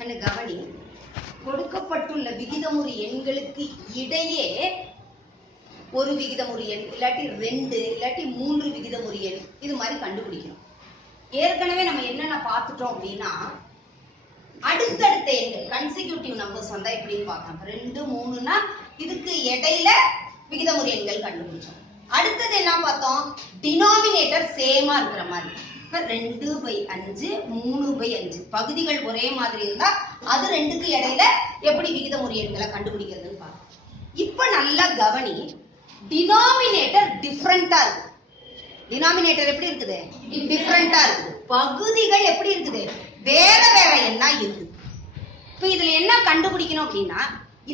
கவனி, கொடுக்கப்பட்டுள்ள விகிதமுறு எண்களுக்கு இடையே ஒரு விகிதமுறு எண் இல்லாட்டி 2 இல்லாட்டி 3 விகிதமுறு எண் இது மாதிரி கண்டுபிடிக்கணும். ஏற்கனவே நம்ம என்னென்ன பார்த்துட்டோம் அப்படின்னா, அடுத்தடுத்த எண்கள் கன்சிக்யூட்டிவ் நம்பர்ஸ் வந்தா எப்படின்னு பார்த்தோம். 2 3னா இதுக்கு இடையில விகிதமுறு எண்கள் கண்டுபிடிச்சோம். அடுத்தது என்ன பார்த்தோம், டினாமினேட்டர் சேமா இருக்கிற மாதிரி. 2/5 3/5 பகுதிகள் ஒரே மாதிரி இருந்தா அது 2க்கு இடையில எப்படி விகிதமுறு எண்களை கண்டுபிடிக்கிறதுன்னு பார்த்தோம். இப்ப நல்லா கவனி, டினாமினேட்டர் டிஃபரண்டா இருக்கு. டினாமினேட்டர் எப்படி இருக்குது, டிஃபரண்டா இருக்குது. பகுதிகள் எப்படி இருக்குது, வேற வேற எண்ணா இருக்குது. இப்ப இதுல என்ன கண்டுபிடிக்கணும் அப்படின்னா,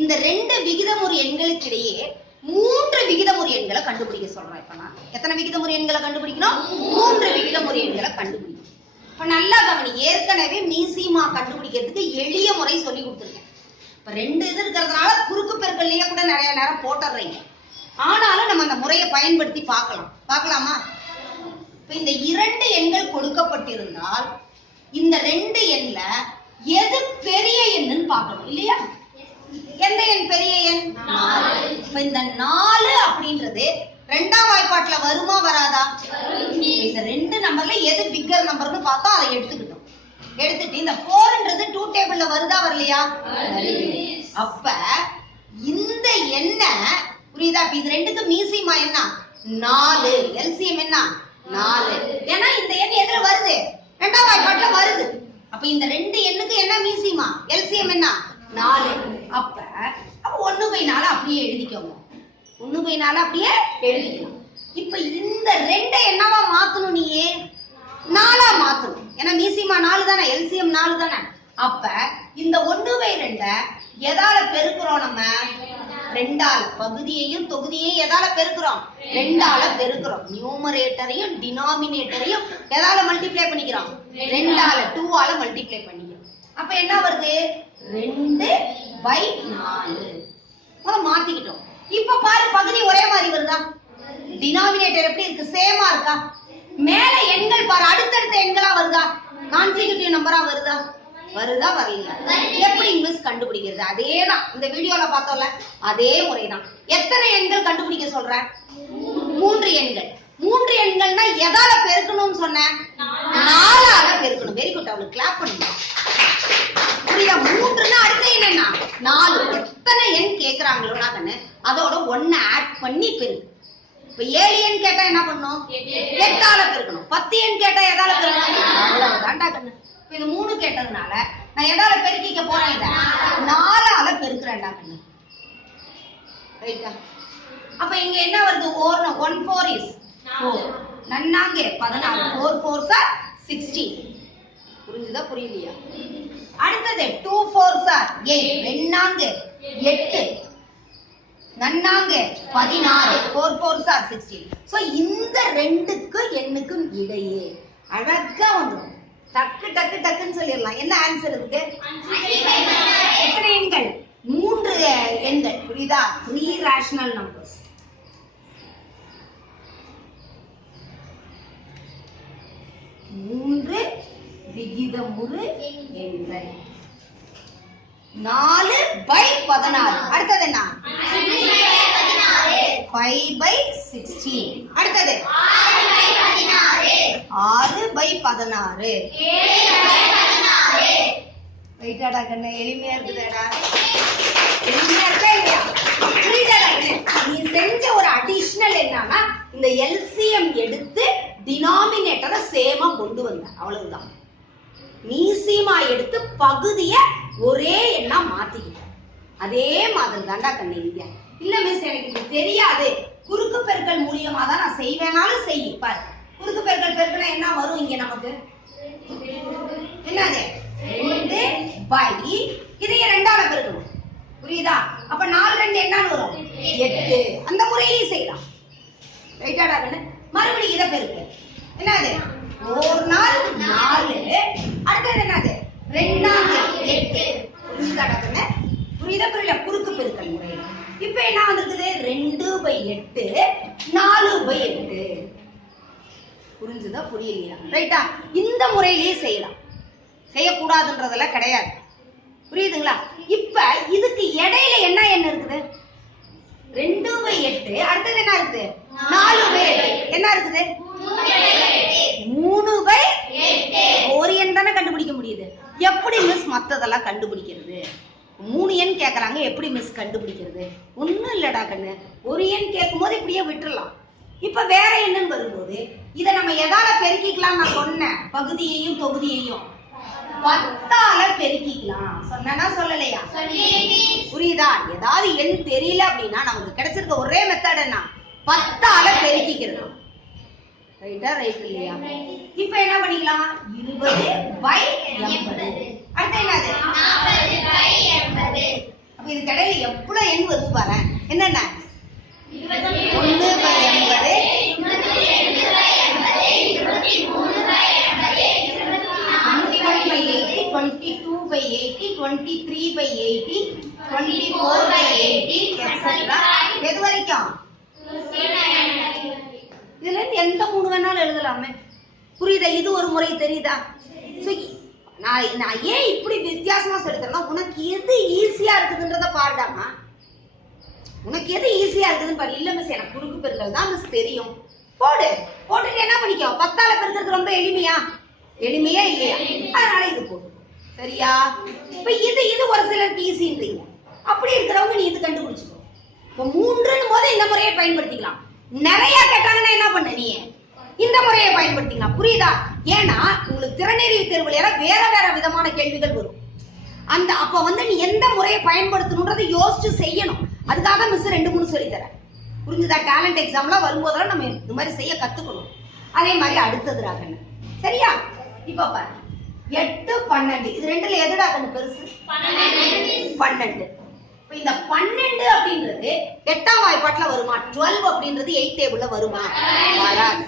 இந்த 2 விகிதமுறு எண்களுக்கு இடையே 3 விகிதமுறு எண்களை கண்டுபிடிக்க சொல்றேன். இப்ப நான் எத்தனை விகிதமுறு எண்களை கண்டுபிடிக்கணும், 3 விகிதமுறு எண்களை கண்டுபிடிக்கணும். இப்ப நல்லா கவனி, ஏற்கனவே மீசிமா கண்டுபிடிக்கிறதுக்கு எளிய முறை சொல்லி கொடுத்துருக்கேன். இப்ப 2 இது இருக்கிறதுனால குறுக்கு பெருக்கல்லையே கூட நிறைய நேரம் போட்டுறீங்க. ஆனாலும் நம்ம அந்த முறையை பயன்படுத்தி பார்க்கலாமா? இப்ப இந்த 2 எண்கள் கொடுக்கப்பட்டிருந்தால் இந்த 2 எண்ல எது பெரிய எண்ணுன்னு பார்க்கணும் இல்லையா? எந்த எண் பெரிய எண்? 4. இப்ப இந்த 4 அப்படின்றது 2ஆம் வாய்ப்பாட்டுல வருமா வராதா? இந்த 2 நம்பர்ல எது பிக்கர் நம்பர்னு பார்த்தா அதை எடுத்துக்கிட்டோம். எடுத்துட்டு இந்த 4ன்றது 2 டேபிள்ல வருதா வரலையா? அப்ப இந்த எண்ண புரியுதா? இது 2க்கு மீசிமா என்ன? 4. எல்சிஎம் என்ன? 4. ஏன்னா இந்த எண் எதுல வருது, 2ஆம் வாய்ப்பாட்டுல வருது. அப்ப இந்த 2 எண்ணுக்கு என்ன மீசிமா, எல்சிஎம் என்ன? 4. அப்ப 1/4 அப்படியே எழுதிக்கோங்க. 1/4 அப்படியே எழுதிக்கலாம். இப்ப இந்த 2 என்னவா மாத்தணும், நீயே 4ஆ மாத்தணும். ஏன்னா மீசிமா 4 தானே, எல்சிஎம் 4 தானே. அப்ப இந்த 1/2 எதால பெருக்கிறோம், நம்ம 2ஆல. பகுதியையும் தொகுதியையும் எதால பெருக்கிறோம், 2ஆல பெருக்கிறோம். நியூமரேட்டரையும் டினாமினேட்டரையும் எதால மல்டிப்ளை பண்ணிக்கிறோம், 2ஆல 2ஆல மல்டிப்ளை பண்ணிக்கிறோம். அப்ப என்ன வருது, 2/4 மாத்திக்கிட்டோம். இப்ப பாரு, பகுதி ஒரே மாதிரி வருதா? டினாமினேட்டர் எப்படி இருக்கு, சேமா இருக்கா? மேல எண்கள் பாரு, அடுத்தடுத்த எண்களா வருதா, கான்சிக்யூட்டிவ் நம்பரா வருதா? வருதா வரலையா? எப்படி இங்கிலீஷ் கண்டுபிடிக்கிறது? அதேதான் இந்த வீடியோல பார்த்தோம்ல, அதே முறைதான். எத்தனை எண்கள் கண்டுபிடிக்க சொல்ற? 3 எண்கள். 3 எண்கள்னா எதால பெருக்கணும்னு சொன்ன? 4ஆல பெருக்கணும். வெரி குட், அவளுக்கு கிளாப் பண்ணுங்க. புரியுதா? 3னா அடுத்த எண் என்ன? 4. எத்தனை எண் கேக்குறாங்களோ கண்ணு, அதோட 1 ஆட் பண்ணி பெருக்கு. இப்ப 7 எண் கேட்டா என்ன பண்ணும், 8ஆல பெருக்கணும். 10 எண் கேட்டா எதால பெருக்கணும்? அவ்வளவுதான்டா கண்ணு. இப்ப இது 3 கேட்டதுனால நான் எதால பெருக்கிக்க போறேன், இத 4ஆல பெருக்குறேன்டா கண்ணு. ரைட்டா? அப்ப இங்க என்ன வருது, 1 4 is 4. நன்னாங்க 14. 4 4s are 16. புரிஞ்சுதா புரியலையா? அடுத்தது 2 4s are 8. ரெண்டாங்க 8. நன்னாங்க 16. 4 4s are 16. So இந்த 2க்கு எண்ணுக்கும் இடையே அழகா வந்துடும். டக்கு டக்கு டக்குன்னு சொல்லிடலாம். என்ன ஆன்சர் இருக்கு? எத்தனை எண்கள்? 3 எண்கள். புரியுதா? 3 rational numbers. மூன்று விகிதமுறு எண்கள். 4/16. அடுத்தது என்ன? 5/16. அடுத்தது 6/16. ரைட்டாடா கண்ணு, எளிமையா இருக்குதாடா? எளிமையா இருக்கா இல்லையா? புரியுதாடா கண்ணு? நீ செஞ்ச ஒரு அடிஷனல் என்னன்னா, இந்த எல்சிஎம் எடுத்து டினாமினேட்டரை சேமா கொண்டு வந்த, அவ்வளவுதான். மீசிமா எடுத்து பகுதிய ஒரே எண்ணா மாத்திக்கிட்ட. அதே மாதிரி தாண்டா கண்ணு இல்லையா? இல்ல மிஸ், எனக்கு இது தெரியாது, குறுக்கு பெருக்கல் மூலியமா தான் நான் செய்வேனாலும் செய். பாரு, குறுக்கு பெருக்கல் பெருக்கல என்ன வரும் இங்க நமக்கு? என்னது? 2 இதைய 2ஆல பெருக்கணும். புரியுதா? அப்ப 4 2 என்னன்னு வரும்? 8. அந்த முறையிலையும் செய்யலாம். ரைட்டாடா கண்ணு? மறுபடியும் இதை பெருக்கு. என்னது? 1 4 4. அடுத்தது என்னது? 2 8. புரியுதாடா கண்ணு? புரியுதா புரியல? குறுக்கு பெருக்கல் முறை. இப்ப என்ன வந்திருக்குது? 2/8 4/8. புரிஞ்சுதா புரியலையா? ரைட்டா? இந்த முறையிலேயே செய்யலாம். செய்யக்கூடாதுன்றதெல்லாம் கிடையாது. புரியுதுங்களா? இப்ப இதுக்கு இடையில என்ன எண் இருக்குது? 2/8. அடுத்தது என்ன இருக்குது? 4/8. என்ன இருக்குது? 3/8. ஒரு எண் தானே கண்டுபிடிக்க முடியுது. எப்படி மிஸ் மத்ததெல்லாம் கண்டுபிடிக்கிறது? 3 எண் கேக்குறாங்க, எப்படி மிஸ் கண்டுபிடிக்கிறது? ஒண்ணும் இல்லடா கண்ணு, ஒரு எண் கேட்கும் போது இப்படியே விட்டுறலாம். இப்ப வேற எண்ணுன்னு வரும்போது இதை நம்ம எதால பெருக்கிக்கலாம்? நான் சொன்னேன், பகுதியையும் தொகுதியையும் 10ஆல பெருக்கிக்கலாம். சொன்னா சொல்லலையா? புரியுதா? ஏதாவது எண் தெரியல அப்படின்னா நமக்கு கிடைச்சிருக்க ஒரே மெத்தட் என்ன? 10ஆல பெருக்கிக்கிறது. ரைட்டா? ரைட் இல்லையா? இப்ப என்ன பண்ணிக்கலாம்? 20/80. அடுத்து என்னது? 40/80. அப்ப இதுக்கு இடையில எவ்வளவு எண் வருது பாரு. என்னென்ன? 1/80, 21/80, 22/80, 23/80, 24/80, etc. எது வரைக்கும்? இதுல இருந்து எந்த 3 வேணாலும் எழுதலாமே. புரியுதா? இது ஒரு முறை தெரியுதா? நான் ஏன் இப்படி வித்தியாசமா சொல்லித்தரேன்னா, உனக்கு எது ஈஸியா இருக்குதுன்றத பாருடாமா. உனக்கு எது ஈஸியா இருக்குதுன்னு பாரு. இல்ல மிஸ், எனக்கு குறுக்கு பெருக்கல் தான் மிஸ் தெரியும். போடு. போட்டுட்டு என்ன பண்ணிக்கோ? 10ஆல பெருக்கிறது ரொம்ப எளிமையா? எளிமையா இல்லையா? அதனால இது போடு. சரியா? இப்ப இது ஒரு சிலருக்கு ஈஸின்றீங்க. அப்படி இருக்கிறவங்க நீ இது கண்டுபிடிச்சுக்கோ. இப்ப 3ன்னு போது இந்த முறையை பயன்படுத்திக்கலாம். நிறைய கேட்டாங்கன்னா என்ன பண்ண? நீ இந்த முறையை பயன்படுத்திக்கலாம். புரியுதா? ஏன்னா உங்களுக்கு திறனறிவு தேர்வுல எல்லாம் வேற வேற விதமான கேள்விகள் வரும். அப்ப நீ எந்த முறையை பயன்படுத்தணும்ன்றதை யோசிச்சு செய்யணும். அதுக்காக மிஸ் 2-3 சொல்லி தரேன். புரிஞ்சுதா? டேலண்ட் எக்ஸாம்லாம் வரும்போதெல்லாம் நம்ம இந்த மாதிரி செய்ய கத்துக்கணும். அதே மாதிரி அடுத்தது ராகண்ணு. சரியா? இப்ப பாரு, 8, 12. இது ரெண்டுல எதுடா கண்ணு பெருசு? 12. இந்த 12 அப்படின்றது 8ஆம் வாய்ப்பாட்டுல வருமா? 12 அப்படின்றது 8 டேபிள்ல வருமா? வராது.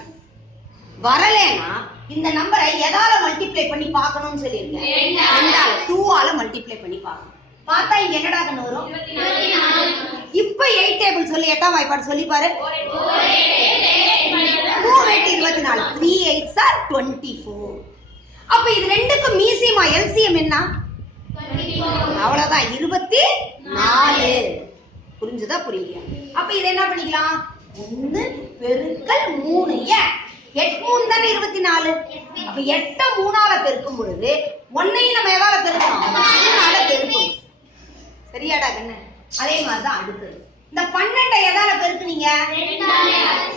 வரலனா இந்த நம்பரை எதால மல்டிப்ளை பண்ணி பார்க்கணும்னு சொல்லிருக்கேன். 2ஆல மல்டிப்ளை பண்ணி பார்க்கணும். பார்த்தா இங்க என்னடா கண்ணு வரும்? 24. இப்ப 8 டேபிள் சொல்லி 8ஆம் வாய்ப்பாடு சொல்லி பாரு. 2 8 24. 3 8s are 24. அப்ப இது ரெண்டுக்கும் மீசியமா எல்சிஎம் என்ன? அவ்வளவுதான், 24. புரிஞ்சுதா? புரியலையா? அப்ப இதை என்ன பண்ணிக்கலாம்? 1 பெருக்கல் 3. ஏன் 8 3 தானே 24. அப்ப 8 3ஆல பெருக்கும் பொழுது 1ஐயும் நம்ம எதால பெருக்கணும்? 3ஆல பெருக்கணும். சரியாடா கண்ணு? அதே மாதிரிதான் அடுத்தது. இந்த 12 எதால பெருக்குனீங்க?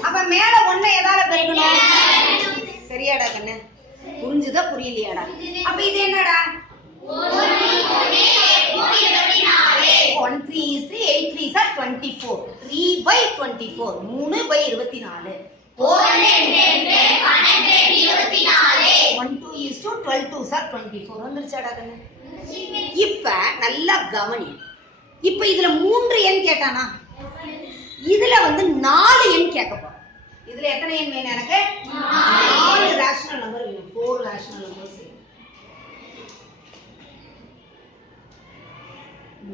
அப்ப மேல 1 எதால பெருக்கணும்? சரியாடா கண்ணு? புரிஞ்சுதா? புரியலையாடா? அப்ப இது என்னடா? 1 3 is 8 3s are 24. 3/24. 3/24. 1 2 is 2. 12 2s are 24. வந்துருச்சாடா கண்ணு? இப்ப நல்லா கவனி. இப்ப இதுல 3 எண் கேட்டானா? இதுல 4 எண் கேட்க போறோம். இதுல எத்தனை எண் வேணும் எனக்கு? 4 ரேஷனல் நம்பர் வேணும். 4 ரேஷனல் நம்பர்ஸ்.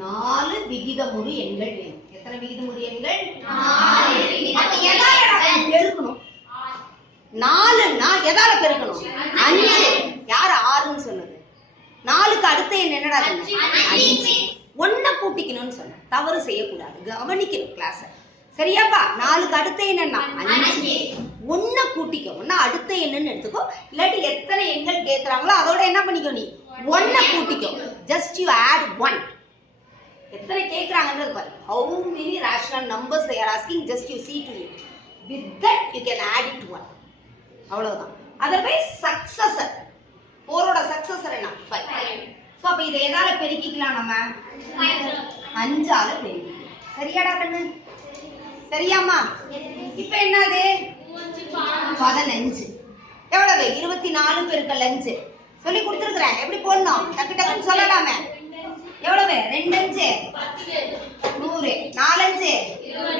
4 விகிதமுறு எண்கள் வேணும். எத்தனை விகிதமுறு எண்கள்? 4. அப்ப எதால பெருக்கணும்? 4ன்னா எதால பெருக்கணும்? 5. யார் 6ன்னு சொன்னது? 4க்கு அடுத்த எண் என்னடா? 5. 1 கூட்டிக்கணும்னு சொன்னேன். தவறு செய்யக்கூடாது, கவனிக்கணும் கிளாஸ். சரியாப்பா? 4க்கு அடுத்த எண் என்ன? 5. 1 கூட்டிக்கோ. 1 அடுத்த எண்ணுன்னு எடுத்துக்கோ. இல்லாட்டி எத்தனை எண்கள் கேட்கறாங்களோ அதோட என்ன பண்ணிக்கோ? நீ 1 கூட்டிக்கோ. Just you add 1. எத்தனை கேக்குறாங்கன்றது பாரு. How many rational numbers they are asking, just you see to it. With that you can add it to 1. அவ்வளவுதான். otherwise successor 4 ஓட successor என்ன? 5. சோ அப்ப இத எதால பெருக்கிக்கலாம் நம்ம? 5ஆல பெருக்கிக்கலாம். சரியாடா கண்ணு? சரியாமா? இப்ப என்னது? 15. எவ்வளவு? 24 பெருக்கல் 5 சொல்லி கொடுத்திருக்கிறேன். எப்படி போடணும்? டக்கு டக்குன்னு சொல்லலாமே. எவ்வளவு? 2 5 100, 4 5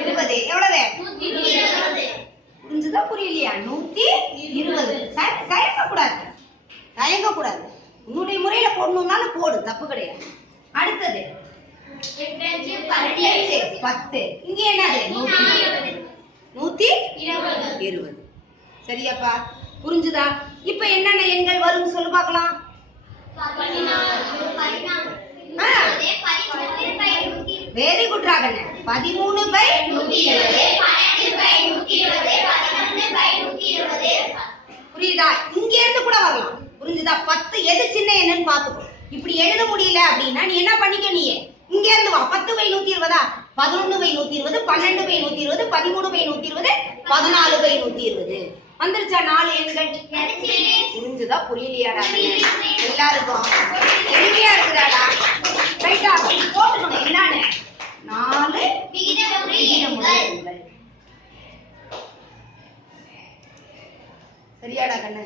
20. எவ்வளவு? 120. புரிஞ்சுதா? புரியலையா? 120. தயங்க கூடாது. உன்னுடைய முறையில போடணும்னாலும் போடு, தப்பு கிடையாது. அடுத்தது 10. இங்க என்னது? 120. சரியாப்பா? புரிஞ்சுதா? இப்ப என்னென்ன எண்கள் வரும் சொல்லு பார்க்கலாம். வெரி குட் ராகண்ண. 13/120. புரியுதா? இங்க இருந்து கூட வரலாம். புரிஞ்சுதா? 10 எது சின்ன என்னன்னு பாத்துக்கோ. இப்படி எழுத முடியல அப்படின்னா நீ என்ன பண்ணிக்க, நீ இங்க இருந்து வா. 10/120, 11/120, 12/120, 13/120, 14/120. வந்துருச்சா 4 எண்கள்? புரிஞ்சுதா? புரியலையாடா எல்லாருக்கும்? எளிமையா இருக்குதாடா? ரைட்டா? போட்டுக்கணும் என்னன்னு 4 விகிதமுறு எண்கள். சரியாடா கண்ணு?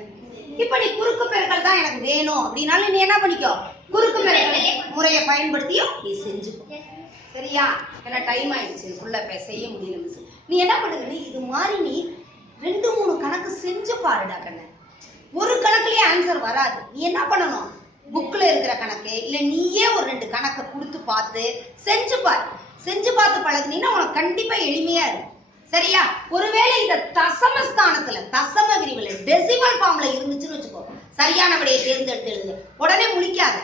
இப்ப நீ குறுக்கு பெருக்கல் தான் எனக்கு வேணும் அப்படின்னாலும் நீ என்ன பண்ணிக்கோ, குறுக்கு பெருக்கல் முறையை பயன்படுத்தியும் நீ செஞ்சுக்கோ. சரியா? ஏன்னா டைம் ஆயிடுச்சு, ஃபுல்லா செய்ய முடியல மிஸ். நீ என்ன பண்ணுங்க, இது மாதிரி நீ 2-3 கணக்கு செஞ்சு பாருடா கண்ணு. ஒரு கணக்குலயே ஆன்சர் வராது. நீ என்ன பண்ணணும், புக்ல இருக்கிற கணக்கு இல்ல நீயே ஒரு 2 கணக்கை கொடுத்து பார்த்து செஞ்சு பாரு. செஞ்சு பார்த்து பழகுனீங்கன்னா உனக்கு கண்டிப்பா எளிமையா இருக்கும். சரியா? ஒருவேளை இந்த தசம ஸ்தானத்துல, தசம விரிவுல, டெசிமல் ஃபார்ம்ல இருந்துச்சுன்னு வச்சுக்கோ, சரியான விடையை தேர்ந்தெடுத்து எழுது. உடனே முழிக்காத.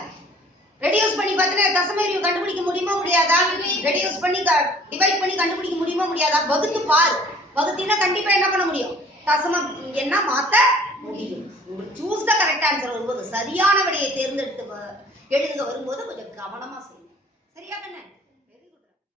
ரெடியூஸ் பண்ணி பார்த்தீங்கன்னா தசம விரிவு கண்டுபிடிக்க முடியுமா முடியாதா? ரெடியூஸ் பண்ணி டிவைட் பண்ணி கண்டுபிடிக்க முடியுமா முடியாதா? வகுத்து பாரு. வகுத்தினா கண்டிப்பா என்ன பண்ண முடியும், தசம என்ன மாத்த முடியும். சூஸ் த கரெக்ட் ஆன்சர் வரும்போது, சரியான விடையை தேர்ந்தெடுத்து எழுதுக வரும்போது கொஞ்சம் கவனமா செய்யணும். சரியா கண்ணு?